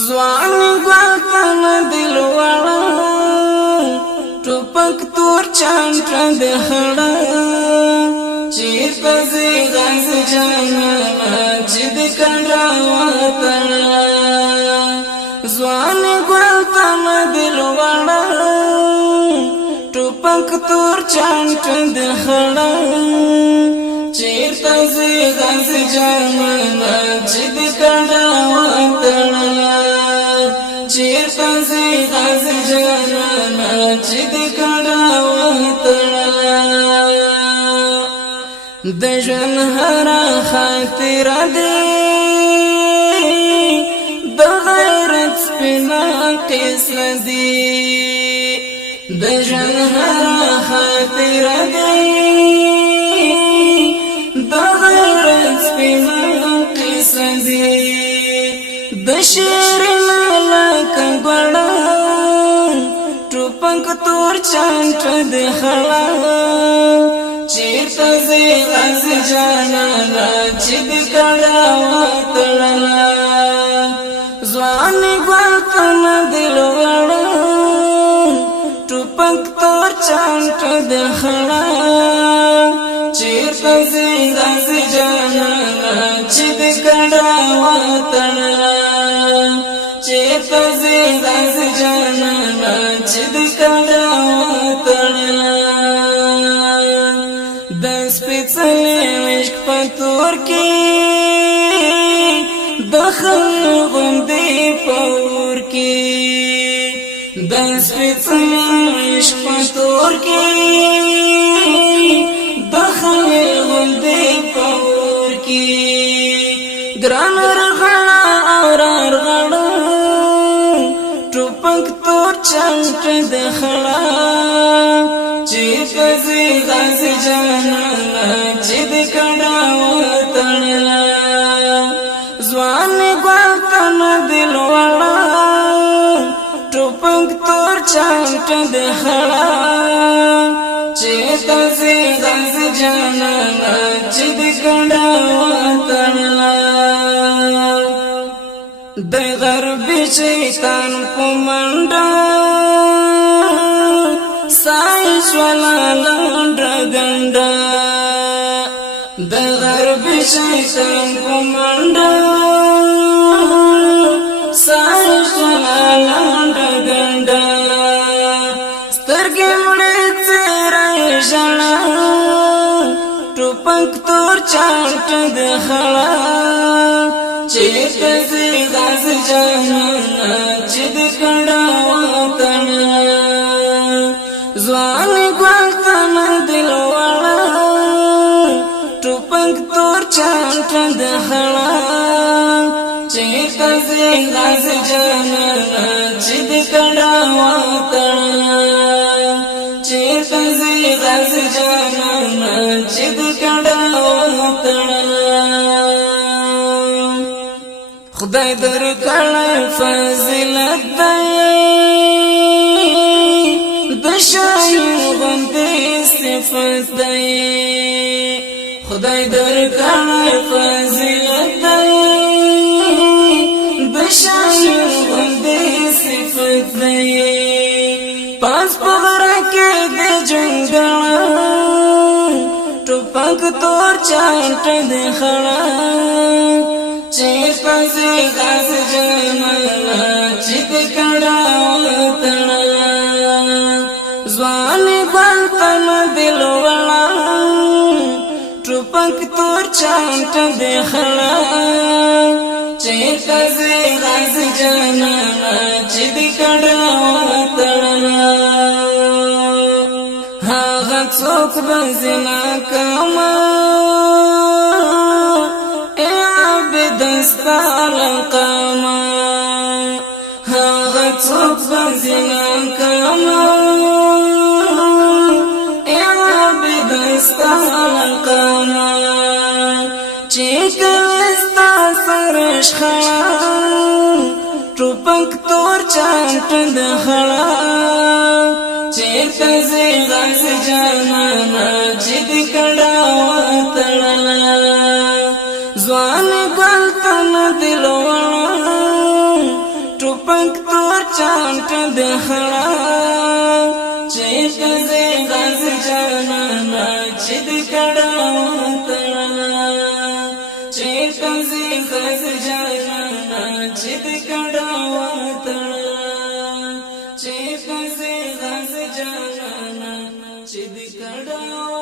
ځوان ګوتن دل وړه ټوپک تور چانټه د خړه چیرته زی غز جانانه چې د کډه وطنه ځوان ګوتن دل وړه ټوپک تور چانټه د خړه چیرته زی غز جانانه چې د کډه وطنه چیرته زی غز جانانه چې د کډه وطنه د ژوند هره خاطره دی د غیرت سپینه قصه دی د ژوند هره خاطره دی د غیرت سپینه قصه دی د شعر لکه ګوړه ټوپک تور چانټه د خړه چیرته زی غز جانانه چې د کډه وطنه ځوان ګوتن دل وړه ټوپک تور چانټه د خړه چیرته زی غز جانانه چې د کډه وطنه چیرته زی غز جانانه چې د کډه وطنه د سپېڅلي عشق په تور کې د خلق غوندې په اور کې د سپېڅلي عشق په تور کې د خلق غوندې په اور کې ګران رغړه او رغړه ټوپک تور چانټه د خړه چیرته زی غز جانانه چې د کډه وطنه ځوان ګوتن دل وړه ټوپک تور چانټه د خړه چیرته زی غز جانانه چې د کډه وطنه د غربي شیطان په منډه سایش والا لنډه ګنډه د غربي شیطان په منډه سایش والا لنډه ګنډه سترګې مړې څېره یې ژړه ټوپک تور چانټه د خړه چیرته زی غز جانانه چې د کډه وطنه ځوان ګوتن دل وړه ټوپک تور چانټه د خړه چیرته زی غز جانانه چې د کډه وطنه چیرته زی غز جانانه چې د کډه وطنه خدای درکړی فضیلت دی د شاعر غوندې صفت دی خدای درکړی فضیلت دی د شاعر غوندې صفت دی پاس په غره کې د جنګړه ټوپک تور چانټه د خړه چیرته زی غز جانانه چې د کډه وطنه ځوان ګوتن دل وړه ټوپک تور چانټه د خړه چیرته زی غز جانانه چې د کډه وطنه هغه څوک به زنا کومه دستار قاما هاغت صوت بزنا كاما عبد دستار قاما چیک وستا سرش خلا ټوپک تور چانټه د خړه چیرته زی غز جانانه چې د کډه وطنه ځوان ګلتن دل وړه ټوپک تور چانټ د خړا چیرته زه غز جانانا چې د کډاو تړلا چیرته زه غز جانانا چې د کډاو تړلا چیرته زه غز جانانا چې د کډاو